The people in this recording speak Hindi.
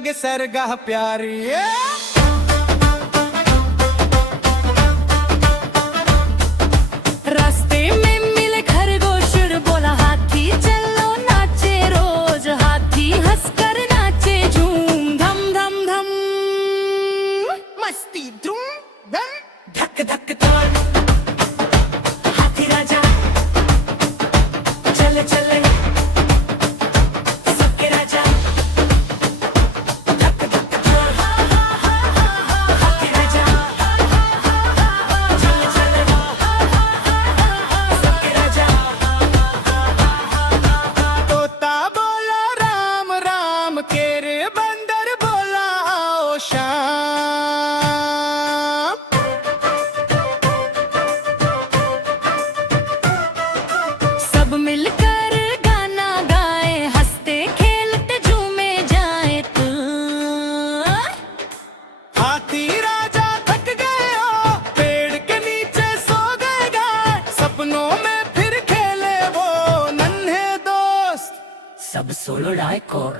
लगे सरगाह प्यारी। रास्ते में मिले खरगोश, बोला हाथी चलो नाचे रोज, हाथी हंसकर नाचे झूम धम धम धम, मस्ती धूम धम धक धक तोड़ हाथी राजा चले चले सबके राजा, धक धक तोड़ हाथी राजा चले चले सबके राजा। तोता बोला राम राम, केरे बंदर बोला आओ शाम। सब मिलकर गाना गाए, हंसते खेलते झूमे जाए तू। हाथी राजा थक गए हो, पेड़ के नीचे सो गए गाय, सपनों में फिर खेले वो नन्हे दोस्त। सब सोलो डाइकोर